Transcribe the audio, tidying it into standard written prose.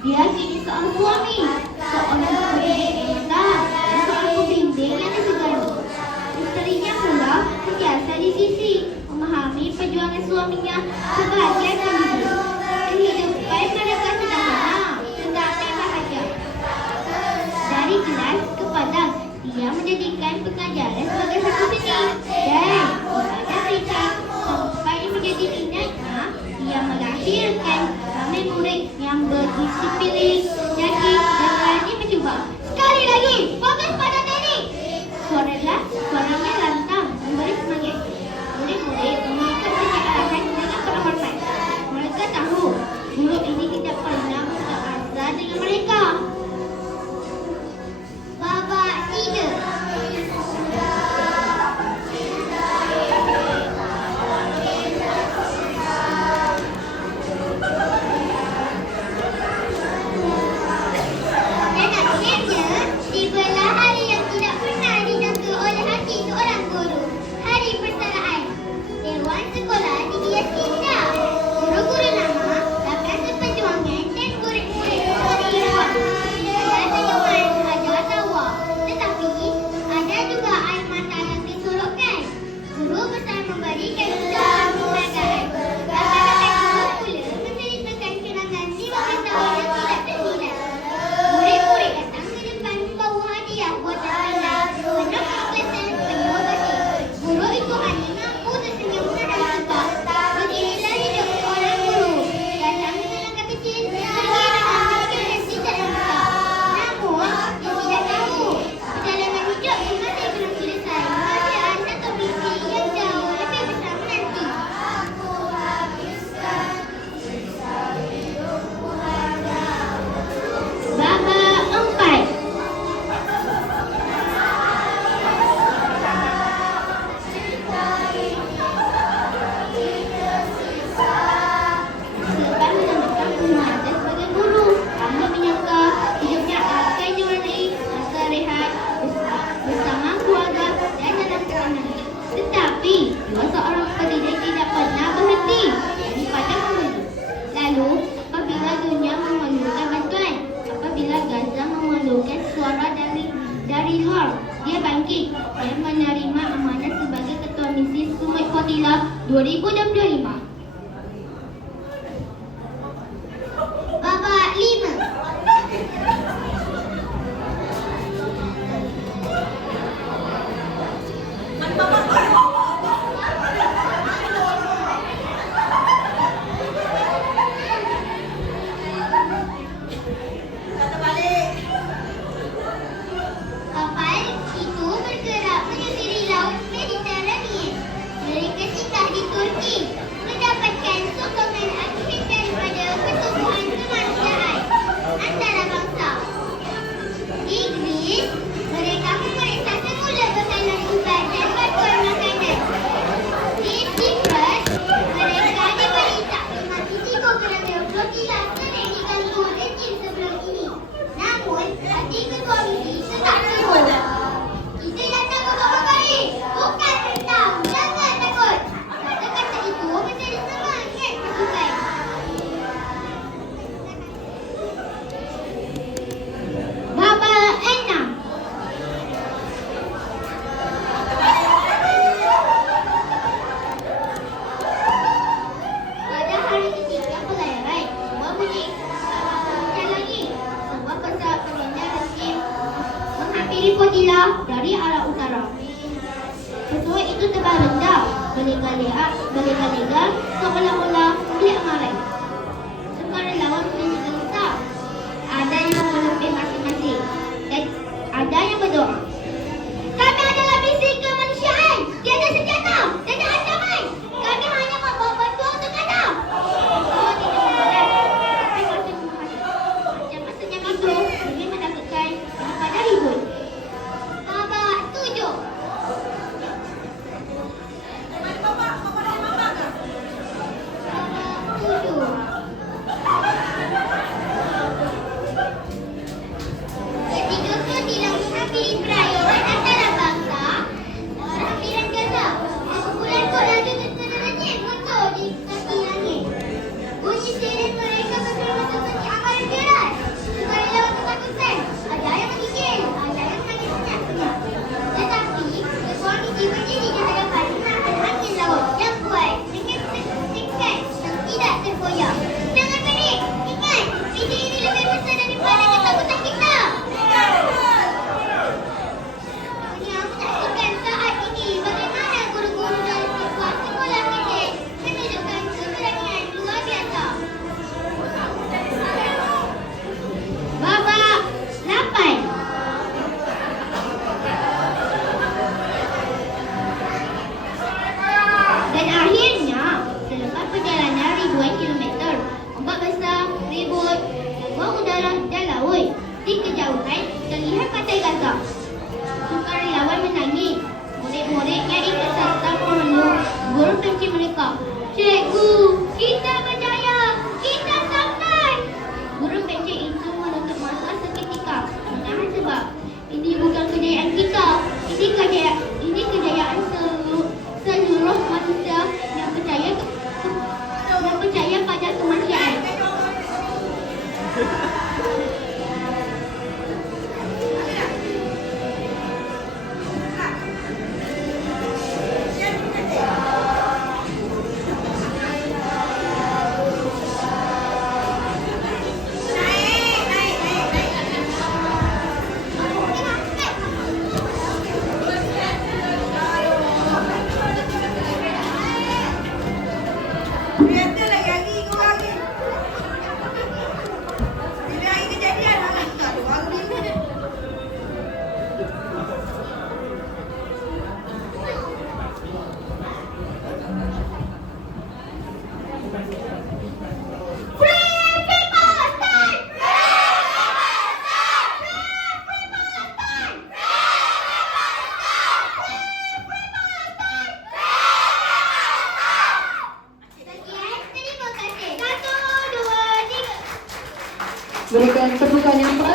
Dia kini seorang suami, seorang pendidik yang taat, dan seorang pembimbing yang disegani. Istrinya pula sentiasa di sisi, memahami perjuangan suaminya sebagai pendidik. Kehidupan mereka sederhana, tetapi bahagia. Dari jelas ke padang, dia menjadikan pengajaran sebagai satu seni dan ibadah fitrah. Sampai menjadi minatnya, dia melahirkan ramai murid yang berdisiplin, yakin dan berani mencuba. Sekali lagi, fokus pada teknik. Suaranya lantang, memberi semangat. Murid-murid mengikut setiap arahan dengan terhormat. Mereka tahu guru ini tidak pernah putus asa dengan mereka. Babak 3. Dan akhirnya, tibalah hari yang tidak pernah dijangka oleh hati seorang guru. Hari persaraan. Dewan sekolah dihiasi indah. Guru-guru lama, rakan seperjuangan dan murid-murid beriruan. Ada senyuman, ada tawa. Tetapi, ada juga air mata yang disorokkan. Guru besar memberikan besar penghargaan. Rakan-rakan guru pula menceritakan kenangan 15 tahun yang tidak terhilang. Murid-murid datang ke depan membawa hadiah buatan pandai. Penuh keikhlasan, penuh kasih. Guru itu hanya mampu tersenyum dan sebab. Beginilah hidup seorang guru. Datang dengan langkah kecil, pergi dengan pikiran tidak yang besar. Namun, dia tidak tahu perjalanan hidupnya masih belum selesai. Masih ada satu mimpi yang jauh lebih besar menanti. Babak 4. Sebab menemukan penguasa sebagai guru, Ahmad menyangka hidupnya akan diwarnai masa rehat bersama keluarga dan dalam tekanan. Tetapi, dua seorang pendidik tidak pernah berhenti daripada menguji. Lalu, apabila dunia memerlukan bantuan, apabila Gaza memerlukan suara dari luar, dia bangkit dan menerima amanah sebagai ketua misi Summit Fadilah 2025. Babak 5. Kapal itu bergerak menyusuri laut Mediterania. Mereka singgah di Turki, mendapatkan sokongan aktif daripada pertubuhan kemanusiaan antara bangsa. Di Greece, mereka memeriksa semula bekalan ubat dan bantuan makanan. Di Cyprus, mereka diberi taklimat risiko kerana flotila sering diganggu rejim sebelum ini. Namun, hati ketua misi tetap teguh. Kita datang beberapa kali, bukan hentam. Jangan takut. Kata-kata itu menjadi semangat pasukan. Babak 6. Pada hari ketiga pelayaran, semua bunyi hujan lagi. Semua pesawat pengendar rejim menghampiri Fadilah dari arah utara. Pesawat itu terbang rendah, berlega-lega seolah-olah milik amaran. Semua relawan menyanyikan besar. Ada yang melebih masing-masing dan ada yang berdoa. Kami adalah misi kemanusiaan, tiada senjata, tiada ancaman. Kami hanya membawa bantuan untuk anda. Oh, tidak membalas. Tapi macam senyap itu lebih menakutkan daripada ribut. Babak 7. Babak 7. itu menutup mata seketika. Menahan sebab ini bukan kejayaan kita. Ini kejayaan seluruh manusia yang percaya pada kemanusiaan. Biasa lagi kau lagi. Bila lagi kejadian lah. Baru ni. Sekian, terima kasih. 1, 2, 3. Berikan tepukan yang paling